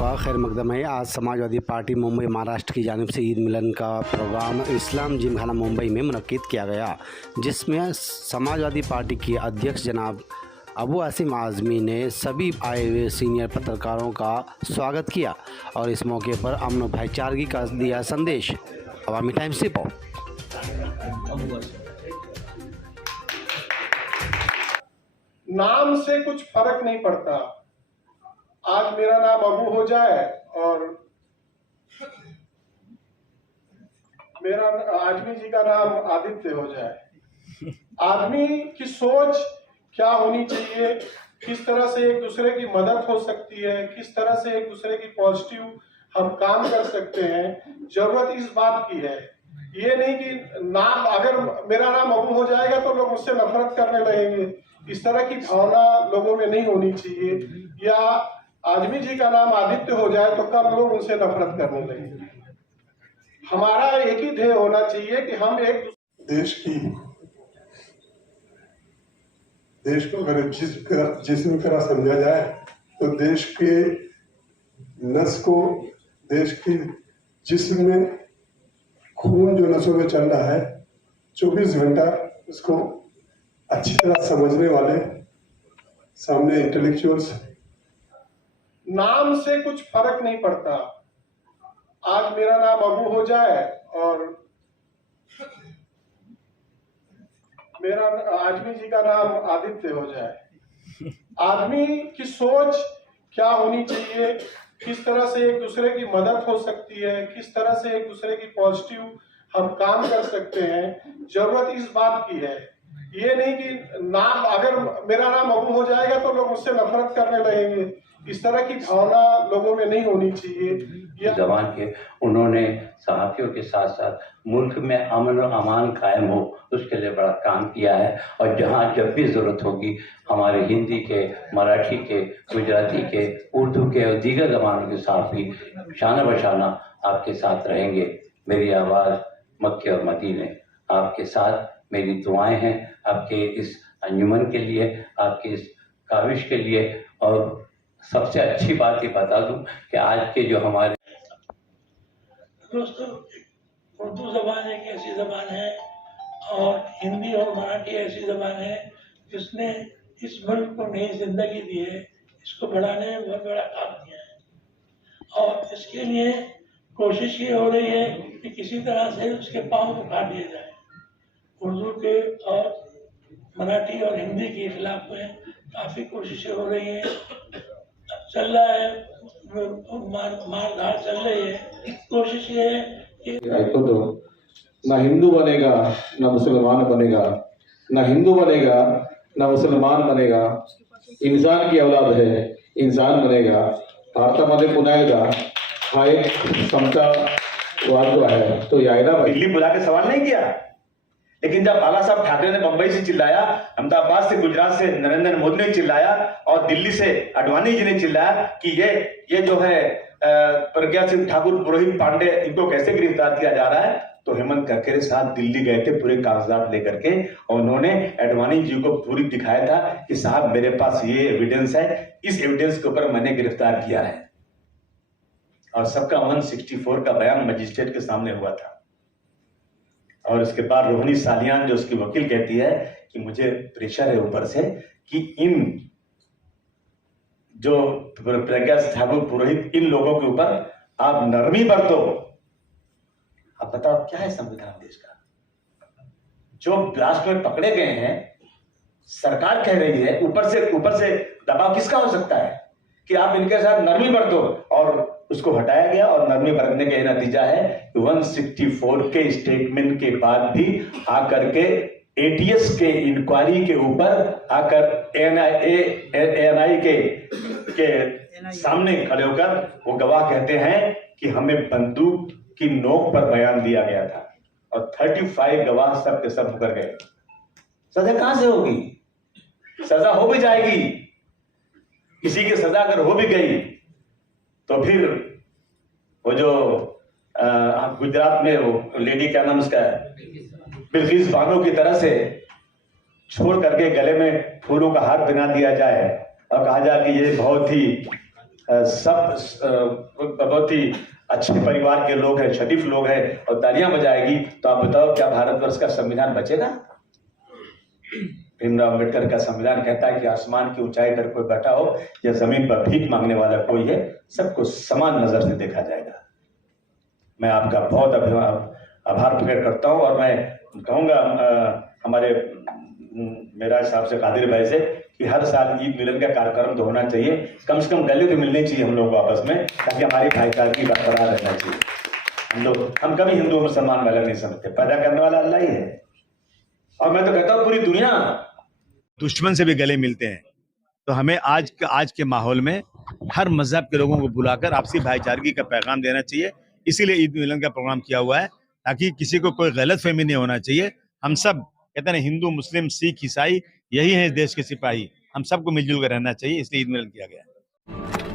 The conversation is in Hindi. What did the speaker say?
का खैर मकदम है। आज समाजवादी पार्टी मुंबई महाराष्ट्र की जानिब से ईद मिलन का प्रोग्राम इस्लाम जिमखाना मुंबई में मुनक्किद किया गया, जिसमें समाजवादी पार्टी के अध्यक्ष जनाब अबू आसिम आज़मी ने सभी आए हुए सीनियर पत्रकारों का स्वागत किया और इस मौके पर अमन और भाईचारगी का दिया संदेश। अवामी टाइम्स रिपोर्ट। नाम से कुछ फर्क नहीं पड़ता। आज मेरा नाम अबू हो जाए और मेरा आदमी जी का नाम आदित्य हो जाए, आदमी की सोच क्या होनी चाहिए, किस तरह से एक दूसरे की मदद हो सकती है, किस तरह से एक दूसरे की पॉजिटिव हम काम कर सकते हैं, जरूरत इस बात की है। ये नहीं कि नाम अगर मेरा नाम अबू हो जाएगा तो लोग मुझसे नफरत करने लगेंगे, इस तरह की भावना लोगों में नहीं होनी चाहिए। या आदमी जी का नाम आदित्य हो जाए तो कब लोग उनसे नफरत करने लगेंगे। हमारा एक ही ध्येय होना चाहिए कि हम एक देश को अगर जिस्म तरह समझा जाए तो देश के नस को, देश की जिस्म में खून जो नसों में चल रहा है 24 घंटा उसको अच्छी तरह समझने वाले सामने इंटेलेक्चुअल्स। नाम से कुछ फर्क नहीं पड़ता। आज मेरा नाम अबू हो जाए और मेरा आदमी जी का नाम आदित्य हो जाए, आदमी की सोच क्या होनी चाहिए, किस तरह से एक दूसरे की मदद हो सकती है, किस तरह से एक दूसरे की पॉजिटिव हम काम कर सकते हैं, जरूरत इस बात की है। ये नहीं कि नाम अगर मेरा नाम अबू हो जाएगा तो लोग मुझसे नफरत करने लगेंगे, इस तरह की भावना लोगों में नहीं होनी चाहिए। जवान के उन्होंने सहाफियों के साथ साथ मुल्क में अमन और अमान कायम हो उसके लिए बड़ा काम किया है। और जहाँ जब भी ज़रूरत होगी हमारे हिंदी के, मराठी के, गुजराती के, उर्दू के और दीगर ज़बानों के साथ भी शाना बशाना आपके साथ रहेंगे। मेरी आवाज़ मक्के और मदीने आपके साथ, मेरी दुआएं हैं आपके इस अंजुमन के लिए, आपके इस काविश के लिए। और सबसे अच्छी बात ये बता दूं कि आज के जो हमारे दोस्तों, उर्दू ज़बान एक ऐसी ज़बान है और हिंदी और मराठी ऐसी ज़बान है जिसने इस मुल्क को नई जिंदगी दी है, इसको बढ़ाने में बहुत बड़ा काम किया है। और इसके लिए कोशिश ये हो रही है कि किसी तरह से उसके पाँव को काट दिया जाए। उर्दू के और मराठी और हिंदी के खिलाफ में काफ़ी कोशिशें हो रही हैं, चल रहा है, मार धाड़ चल रही है। कोशिश ये है कि तो ना हिंदू बनेगा ना मुसलमान बनेगा, ना हिंदू बनेगा ना मुसलमान बनेगा, इंसान की औलाद है, इंसान बनेगा। भारतामध्ये पुन्हा एकदा हा एक समतावाद जो आहे तो यायला पाहिजे। दिल्ली बुला के सवाल नहीं किया, लेकिन जब बाला साहब ठाकरे ने बंबई से चिल्लाया, अहमदाबाद से, गुजरात से नरेंद्र मोदी ने चिल्लाया और दिल्ली से अडवाणी जी ने चिल्लाया कि ये जो है प्रज्ञा सिंह ठाकुर, पुरोहित पांडे, इनको कैसे गिरफ्तार किया जा रहा है, तो हेमंत करकरे साहब दिल्ली गए थे पूरे कागजात लेकर के और उन्होंने अडवाणी जी को पूरी दिखाया था कि साहब मेरे पास ये एविडेंस है, इस एविडेंस के ऊपर मैंने गिरफ्तार किया है। और सबका 164 का बयान मजिस्ट्रेट के सामने हुआ था। और उसके बाद रोहिणी सालियान जो उसकी वकील कहती है कि मुझे प्रेशर है ऊपर से कि इन जो प्रज्ञा ठाकुर, पुरोहित, इन लोगों के ऊपर आप नरमी बरतो। आप बताओ क्या है संविधान देश का? जो ब्लास्ट में पकड़े गए हैं, सरकार कह रही है, ऊपर से दबाव किसका हो सकता है कि आप इनके साथ नरमी बरतो, और उसको हटाया गया। और नरमी बरतने का यह नतीजा है 164 के स्टेटमेंट के बाद भी आकर के एटीएस के इंक्वायरी के ऊपर आकर एएनआई के सामने खड़े होकर वो गवाह कहते हैं कि हमें बंदूक की नोक पर बयान दिया गया था। और 35 गवाह सब के सब मुकर गए। सजा कहां से होगी? सजा हो भी जाएगी, किसी की सजा अगर हो भी गई तो फिर वो जो गुजरात में वो लेडी, क्या नाम उसका, बिल्किस बानो की तरह से छोड़ करके गले में फूलों का हार पहना दिया जाए और कहा जाए कि ये बहुत ही बहुत ही अच्छे परिवार के लोग हैं, शरीफ लोग हैं और तालियां बजाएगी, तो आप बताओ क्या भारतवर्ष का संविधान बचेगा? भीमराव अम्बेडकर का संविधान कहता है कि आसमान की ऊंचाई पर कोई बैठा हो या जमीन पर भीख मांगने वाला कोई है, सबको समान नजर से देखा जाएगा। मैं आपका बहुत आभार प्रकट करता हूं और मैं कहूंगा हमारे मेरा हिसाब से कादिर भाई से कि हर साल ईद मिलन का कार्यक्रम तो होना चाहिए, कम से कम गले तो मिलने चाहिए हम लोग आपस में, ताकि हमारी भाईचारगी बरकरार रहना चाहिए। हम कभी हिंदू मुसलमान में अलग नहीं समझते, पैदा करने वाला अल्लाह ही है। और मैं तो कहता हूँ पूरी दुनिया दुश्मन से भी गले मिलते हैं। तो हमें आज के माहौल में हर मजहब के लोगों को बुलाकर आपसी भाईचारगी का पैगाम देना चाहिए। इसीलिए ईद मिलन का प्रोग्राम किया हुआ है, ताकि किसी को कोई गलतफहमी नहीं होना चाहिए। हम सब कहते हैं हिंदू, मुस्लिम, सिख, ईसाई यही है इस देश के सिपाही, हम सबको मिलजुल कर रहना चाहिए, इसलिए ईद मिलन किया गया है।